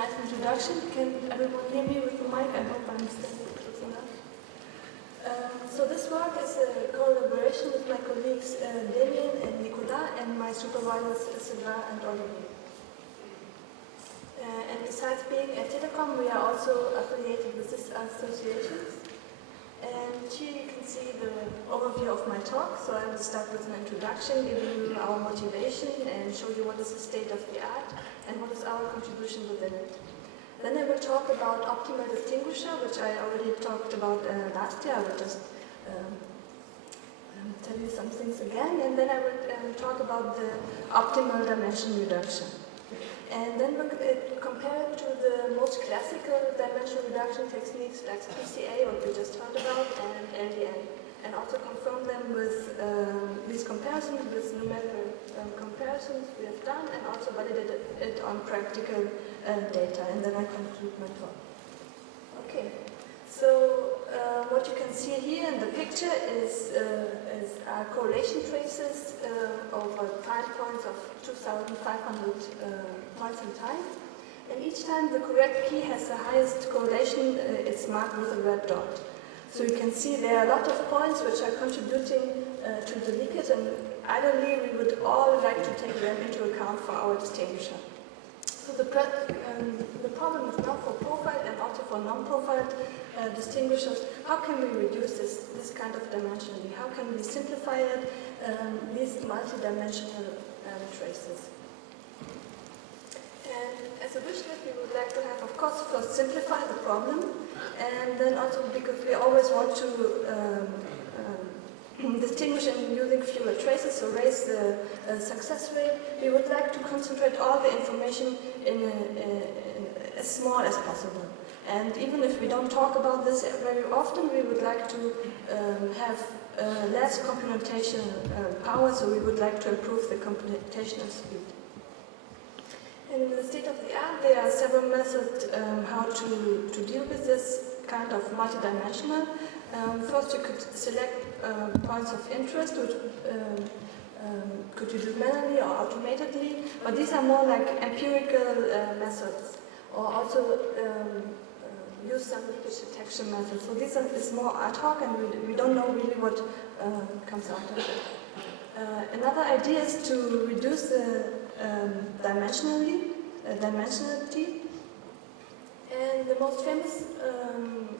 nice introduction. Can everyone hear me with the mic? I hope I'm standing close enough. So this work is a collaboration with my colleagues Damien and Nicolas and my supervisors Sylvain and Olivier. And besides being at Telecom, we are also affiliated with these associations. And here you can see the overview of my talk. So I will start with an introduction, giving you our motivation and show you what is the state of the art and what is our contribution within it. Then I will talk about optimal distinguisher, which I already talked about last year. I will just tell you some things again. And then I will talk about the optimal dimension reduction. And then we'll compare it to the most classical dimension reduction techniques like PCA, what we just heard about, and LDN. And also confirm them with these comparisons, with numerical comparisons we have done, and also validate it on practical data. And then I conclude my talk. Okay, so what you can see here in the picture is our correlation traces over time points of 2,500 points in time. And each time the correct key has the highest correlation, it's marked with a red dot. So you can see there are a lot of points which are contributing to the leakage, and ideally we would all like to take them into account for our distinguisher. So the problem is now for profiled and also for non-profiled distinguishers. How can we reduce this kind of dimensionality? How can we simplify it, these multi-dimensional traces? And as a wish list, we would like to have, of course, first simplify the problem, and then also because we always want to distinguish in using fewer traces, so raise the success rate, we would like to concentrate all the information in as small as possible. And even if we don't talk about this very often, we would like to have less computational power, so we would like to improve the computational speed. In the state of the art, there are several methods how to deal with this kind of multidimensional. First, you could select points of interest, which could you do manually or automatically, but these are more like empirical methods, or also use some leakage detection methods. So this is more ad hoc, and we don't know really what comes out of it. Another idea is to reduce the dimensionality, and the most famous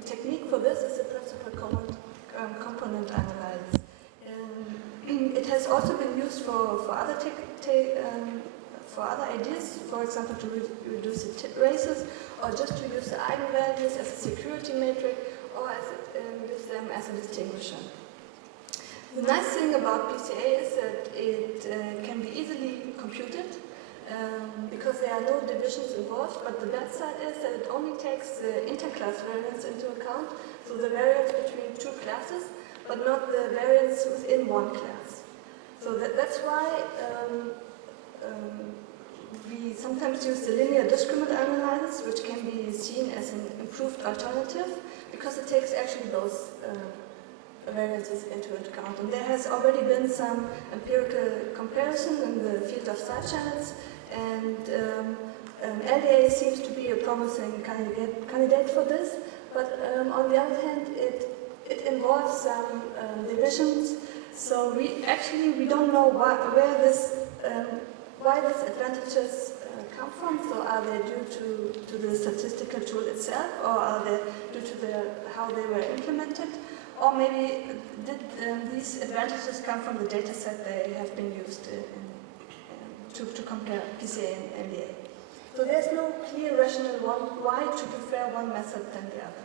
technique for this is the principal component analysis. It has also been used for other ideas, for example, to reduce the traces, or just to use the eigenvalues as a security matrix, or use them as a distinguisher. The nice thing about PCA is that it can be easily computed because there are no divisions involved, but the bad side is that it only takes the interclass variance into account, so the variance between two classes, but not the variance within one class. So that's why we sometimes use the linear discriminant analysis, which can be seen as an improved alternative, because it takes actually both variances into account. And there has already been some empirical comparison in the field of side channels, and LDA seems to be a promising candidate for this, but on the other hand, it involves some divisions, so we don't know why these advantages come from. So are they due to the statistical tool itself, or are they due to how they were implemented? Or maybe did these advantages come from the data set they have been used to compare PCA and LDA? So there's no clear rationale why to prefer one method than the other.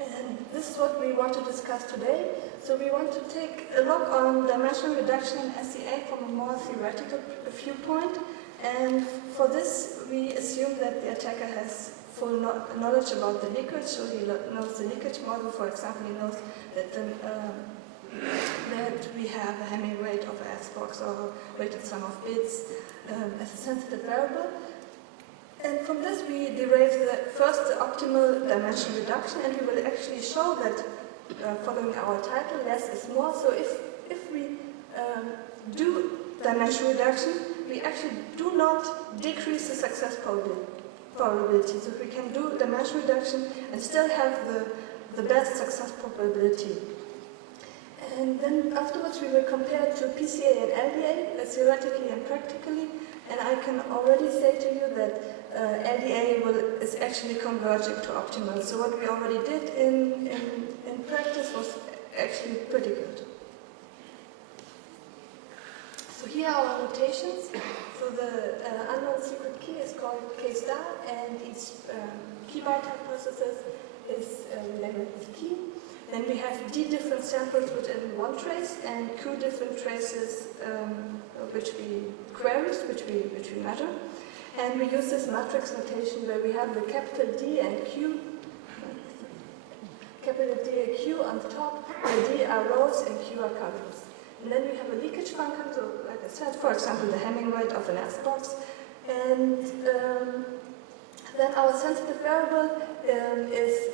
And this is what we want to discuss today. So we want to take a look on dimensional reduction in SCA from a more theoretical viewpoint. And for this, we assume that the attacker has full knowledge about the leakage, so he knows the leakage model. For example, he knows that that we have a Hamming weight of S-box or weighted sum of bits as a sensitive variable. And from this we derive the optimal dimension reduction, and we will actually show that following our title, less is more. So if we do dimension reduction, we actually do not decrease the success probability. So we can do dimension reduction and still have the best success probability. And then afterwards we will compare to PCA and LDA, theoretically and practically. And I can already say to you that LDA is actually converging to optimal. So what we already did in practice was actually pretty good. So here are our notations. So the unknown secret key is called K star, and each key byte hypothesis is labeled with key. Then we have D different samples within one trace and Q different traces queries which we measure. And we use this matrix notation where we have the capital D and Q on the top, where D are rows and Q are columns. And then we have a leakage function, so like I said, for example, the Hamming weight of an S box. And then our sensitive variable is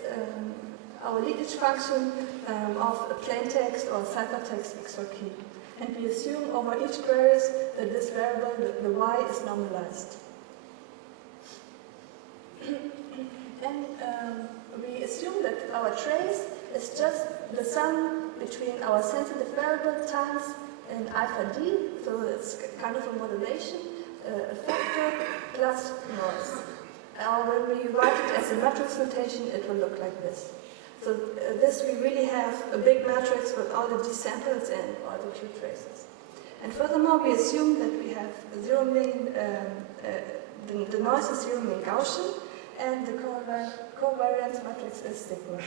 our leakage function of a plain text or ciphertext XOR key. And we assume over each queries that this variable, the y, is normalized. And we assume that our trace is just the sum between our sensitive variable times an alpha d, so it's kind of a modulation, a factor plus noise. When we write it as a matrix notation, it will look like this. So this we really have a big matrix with all the D samples and all the Q traces. And furthermore, we assume that we have zero mean, the noise is zero mean Gaussian, and the covariance matrix is sigma.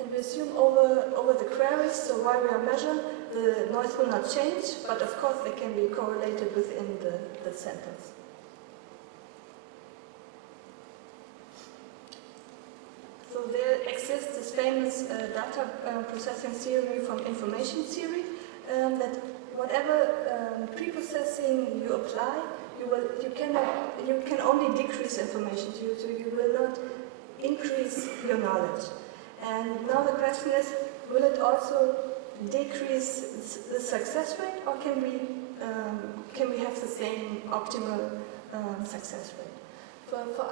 And we assume over the queries, so while we are measuring, the noise will not change, but of course they can be correlated within the samples. So there exists this famous data processing theory from information theory, that whatever preprocessing you apply, you can only decrease information to you, so you will not increase your knowledge. And now the question is, will it also decrease the success rate, or can we have the same optimal success rate? For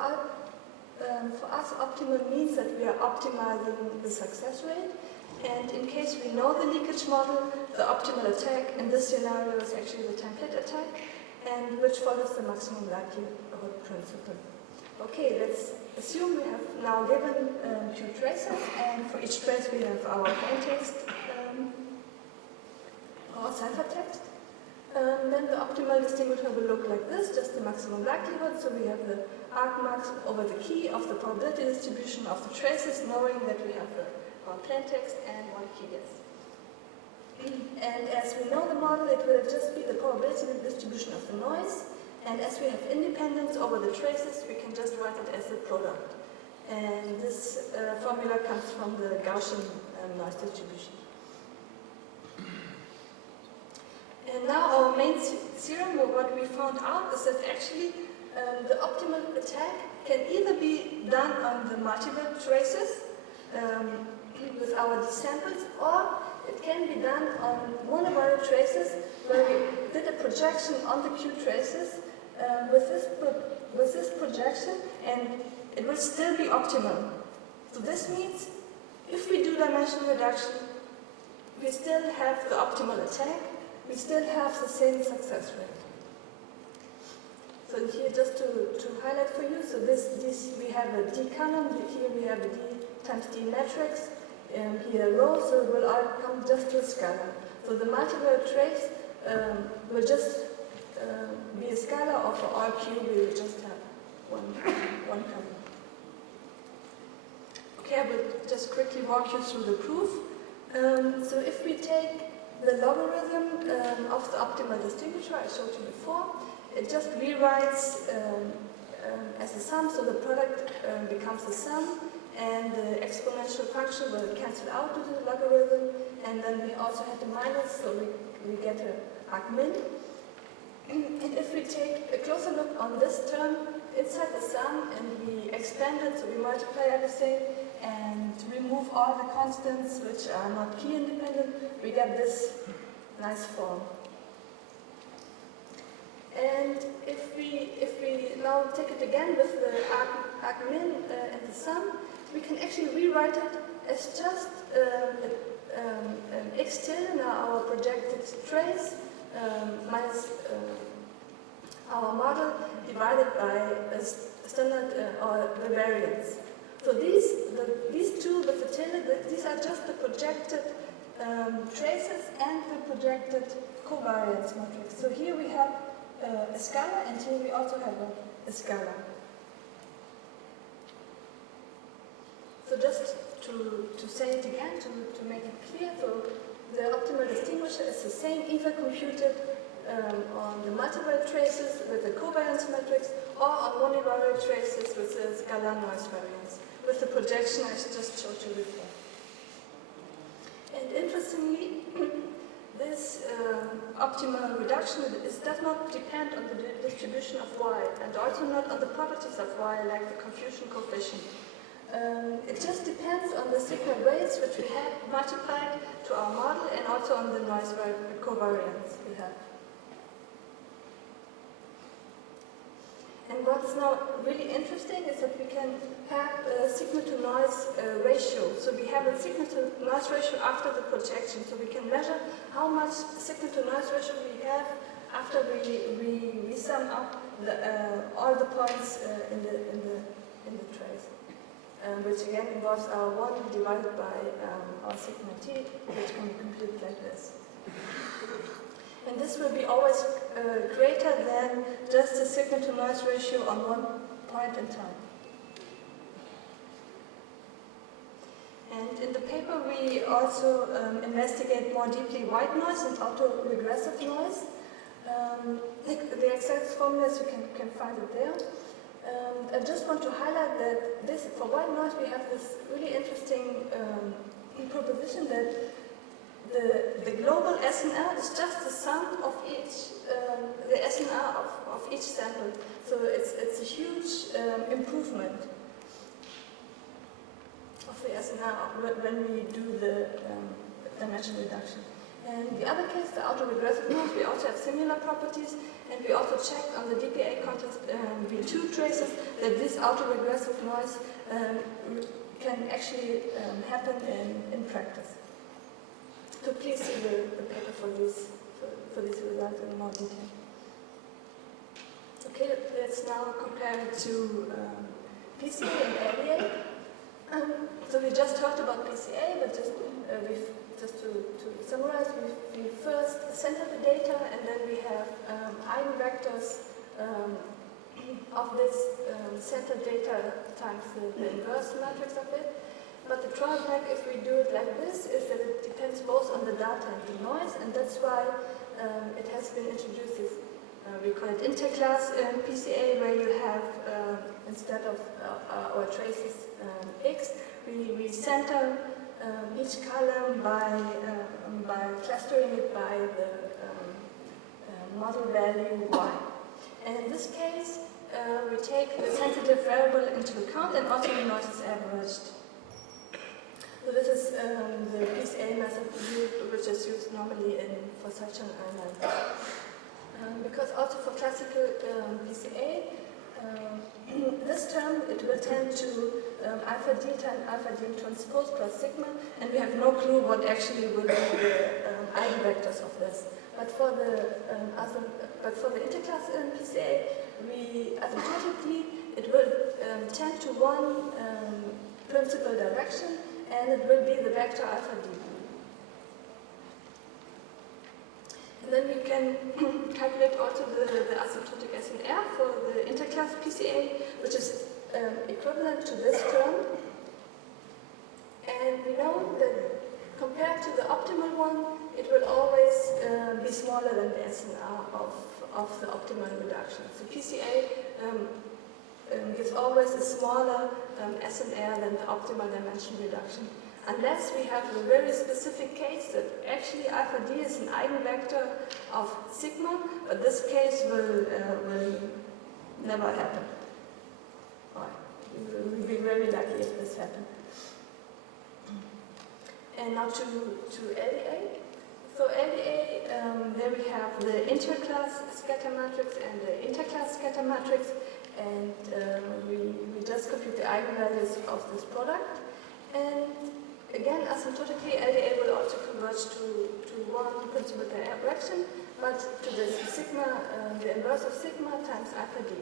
us, optimal means that we are optimizing the success rate, and in case we know the leakage model, the optimal attack in this scenario is actually the template attack, and which follows the maximum likelihood principle. Okay, let's assume we have now given two traces, and for each trace we have our plaintext or ciphertext. Then the optimal distinguisher will look like this, just the maximum likelihood. So we have the argmax over the key of the probability distribution of the traces, knowing that we have one plaintext and one key guess. And as we know the model, it will just be the probability distribution of the noise. And as we have independence over the traces, we can just write it as a product. And this formula comes from the Gaussian noise distribution. And now our main theorem, what we found out is that actually the optimal attack can either be done on the multiple traces with our D samples, or it can be done on monovariate traces where we did a projection on the Q traces with this projection, and it will still be optimal. So this means if we do dimension reduction, we still have the optimal attack, we still have the same success rate. So here just to highlight for you, so this we have a D column, here we have a D times D matrix, here row, so it will all come just to a scalar. So the multiple trace will just be a scalar, or for all Q we will just have one column. Okay, I will just quickly walk you through the proof. So if we take the logarithm of the optimal distinguisher I showed you before, it just rewrites as a sum, so the product becomes a sum, and the exponential function will cancel out due to the logarithm, and then we also have the minus, so we get an argmin. And if we take a closer look on this term inside the sum and we expand it, so we multiply everything and remove all the constants which are not key independent, we get this nice form. And if we now take it again with the argmin and the sum, we can actually rewrite it as just x tilde, now our projected trace, minus our model divided by a standard or the variance. So these two with the tilde, these are just the projected traces and the projected covariance matrix. So here we have a scalar, and here we also have a scalar. So just to say it again, to make it clear, so the optimal distinguisher is the same either computed on the multivariate traces with the covariance matrix or on monivariate traces with the scalar noise variance, with the projection I just showed you before. And interestingly, this optimal reduction does not depend on the distribution of y, and also not on the properties of y, like the confusion coefficient. It just depends on the signal weights which we have multiplied to our model, and also on the noise covariance we have. And what's now really interesting is that we can have a signal-to-noise ratio. So we have a signal-to-noise ratio after the projection. So we can measure how much signal-to-noise ratio we have after we sum up all the points in the trace, which again involves our 1 divided by our sigma t, which can be computed like this. And this will be always greater than just the signal-to-noise ratio on one point in time. And in the paper we also investigate more deeply white noise and autoregressive noise. The exact formulas you can find it there. I just want to highlight that this, for white noise we have this really interesting proposition that the global SNR is just the sum of each, the SNR of each sample. So it's a huge improvement of the SNR when we do the dimension reduction. And the other case, the autoregressive noise, we also have similar properties, and we also checked on the DPA context V2 traces that this autoregressive noise can actually happen in practice. So please see the paper for these results in more detail. Okay, let's now compare it to PCA and LEA. So we just talked about PCA, but just to summarize, we first center the data, and then we have eigenvectors of this centered data times the inverse matrix of it. But the drawback, if we do it like this, is that it depends both on the data and the noise, and that's why it has been introduced as, we call it interclass PCA, where you have, instead of our traces X, we center each column by clustering it by the model value Y. And in this case, we take the sensitive variable into account, and also the noise is averaged. So this is the PCA method which is used normally for such an analysis. Because also for classical PCA, this term, it will tend to alpha delta and alpha d transpose plus sigma, and we have no clue what actually will be the eigenvectors of this. But for the interclass PCA, we asymptotically, it will tend to one principal direction, and it will be the vector alpha d. And then we can calculate also the asymptotic SNR for the interclass PCA, which is equivalent to this term. And we know that compared to the optimal one, it will always be smaller than the SNR of the optimal reduction. So PCA gives always a smaller SNR than the optimal dimension reduction, unless we have a very specific case that actually alpha d is an eigenvector of sigma, but this case will never happen. We will be very lucky if this happens. And now to LEA. So LDA, there we have the interclass scatter matrix and the interclass scatter matrix, and we just compute the eigenvalues of this product. And again, asymptotically, LDA will also converge to one principal direction, but to the sigma, the inverse of sigma times alpha d.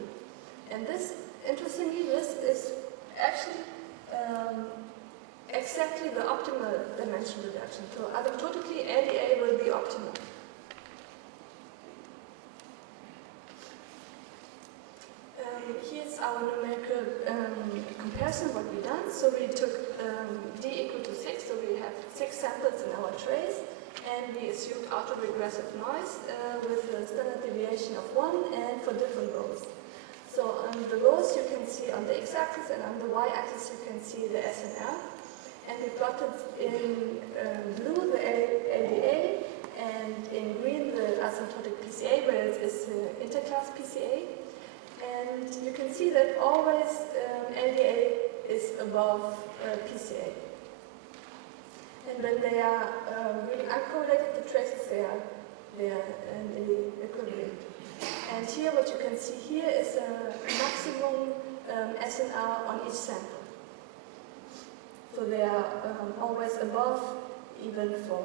And this, interestingly, this is actually exactly the optimal dimension reduction. So asymptotically, LDA will be optimal. Here's our numerical comparison, what we've done. So we took d equal to 6, so we have 6 samples in our trace, and we assumed autoregressive noise with a standard deviation of 1 and for different rows. So on the rows you can see on the x-axis, and on the y-axis you can see the SNR. And we plotted in blue the LDA, and in green the asymptotic PCA, where it is interclass PCA. And you can see that always LDA is above PCA. And when they are really uncorrelated, the traces, they are equivalent. And here, what you can see here is a maximum SNR on each sample. So they are always above, even for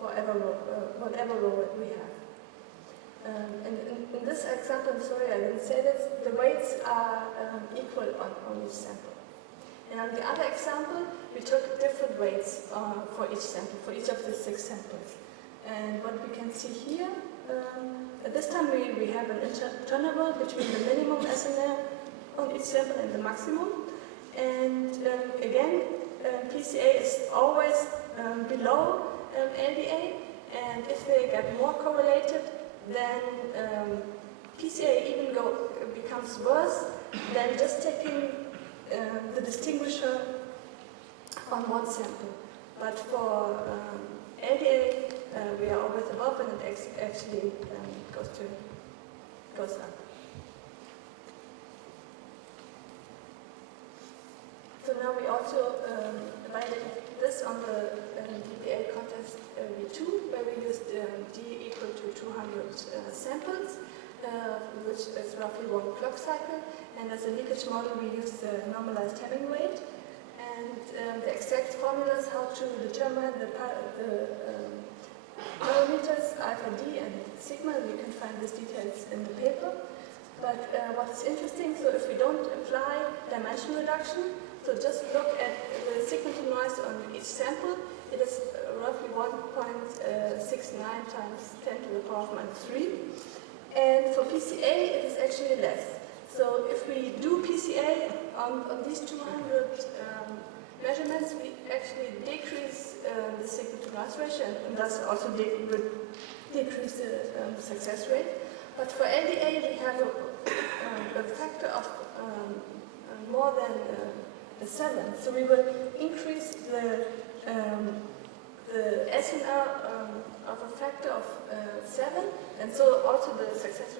whatever row we have. And in this example, I'm sorry I didn't say this, the weights are equal on each sample. And on the other example, we took different weights for each sample, for each of the 6 samples. And what we can see here, at this time we have an interval between the minimum SNR on each sample and the maximum. And again, PCA is always below LDA, and if they get more correlated, then PCA even becomes worse than just taking the distinguisher on one sample. But for LDA, we are always above, and it actually goes up. So now we also validated this on the DPA contest V2, where we used D equal to 200 samples, which is roughly 1 clock cycle. And as a leakage model, we used the normalized Hamming weight. And the exact formulas how to determine the parameters alpha d and sigma, we can find these details in the paper. But what is interesting, so if we don't apply dimension reduction, so just look at the sigma to noise on each sample, it is roughly 1.69 times 10 to the power of minus 3. And for PCA, it is actually less. So if we do PCA on these 200 measurements, we actually decrease the sigma to noise ratio, and thus also decrease the success rate. But for LDA, we have a factor of more than 7. So we will increase the SNR of a factor of 7, and so also the success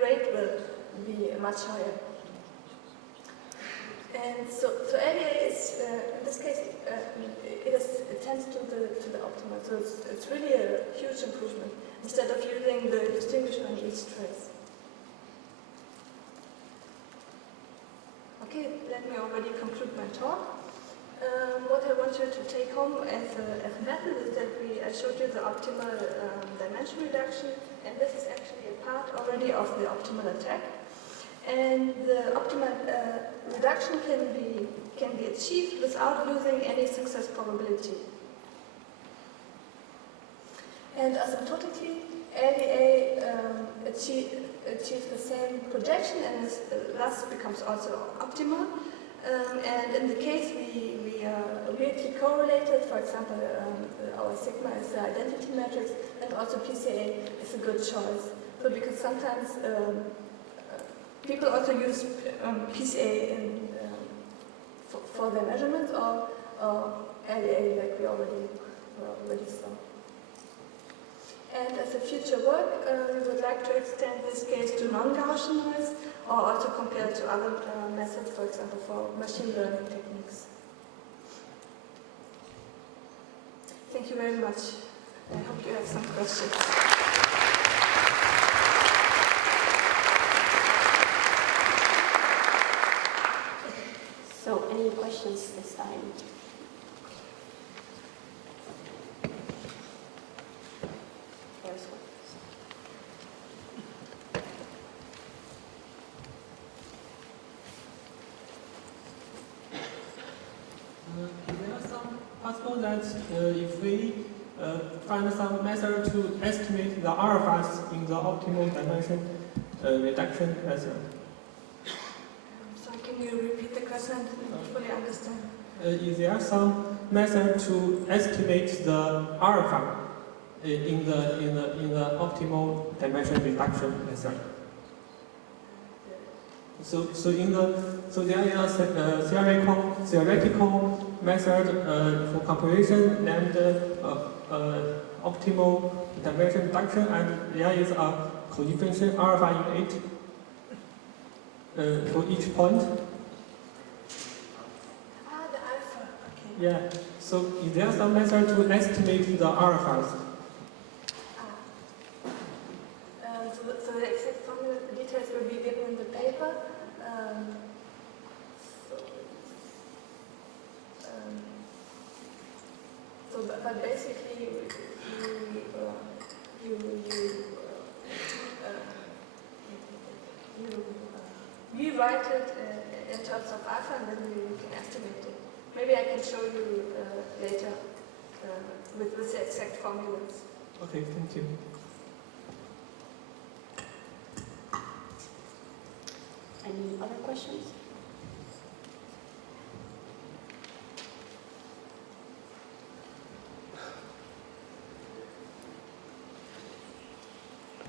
rate will be much higher. And so LDA is, in this case, it tends to the optimal. So it's really a huge improvement instead of using the distinguisher on each trace. Okay, let me already conclude my talk. What I want you to take home as a method is that I showed you the optimal dimension reduction, and this is actually a part already of the optimal attack. And the optimal reduction can be achieved without losing any success probability. And asymptotically, LDA achieves the same projection and thus becomes also optimal. And in the case we are weirdly correlated, for example, our sigma is the identity matrix, and also PCA is a good choice. So because sometimes people also use PCA for their measurements, or LDA, like we already saw. And as a future work, we would like to extend this case to non-Gaussian noise, or also compare it to other methods, for example, for machine learning techniques. Thank Thank you very much. I hope you have some questions. So, any questions this time? There's one. Is there some possible that if we find some method to estimate the alphas in the optimal dimension reduction method? Sorry, can you repeat the question? I didn't fully understand. Is there some method to estimate the alpha in the optimal dimension reduction method? So there is a theoretical method for computation named optimal dimension reduction, and there is a coefficient alpha in it for each point. The alpha, okay. Yeah. So is there some method to estimate the alphas? So the exact formula details will be given in the paper. But basically, you write it in terms of alpha, and then you can estimate it. Maybe I can show you later with the exact formulas. Okay, thank you. Any other questions?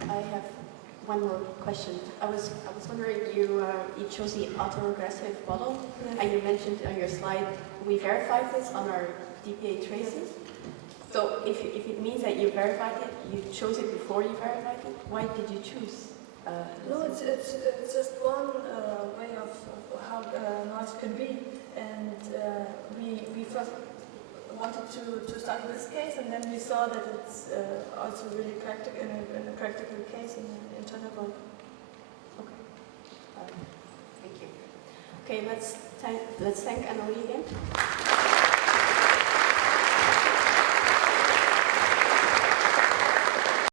I have one more question. I was wondering, you chose the autoregressive model, Yes. and you mentioned on your slide we verified this on our DPA traces. So if it means that you verified it, you chose it before you verified it, why did you choose? No, it's just one way of how noise can be, and we first wanted to start with this case, and then we saw that it's also really practical in a practical case in internal work. Okay. Thank you. Okay, let's thank Annelie again.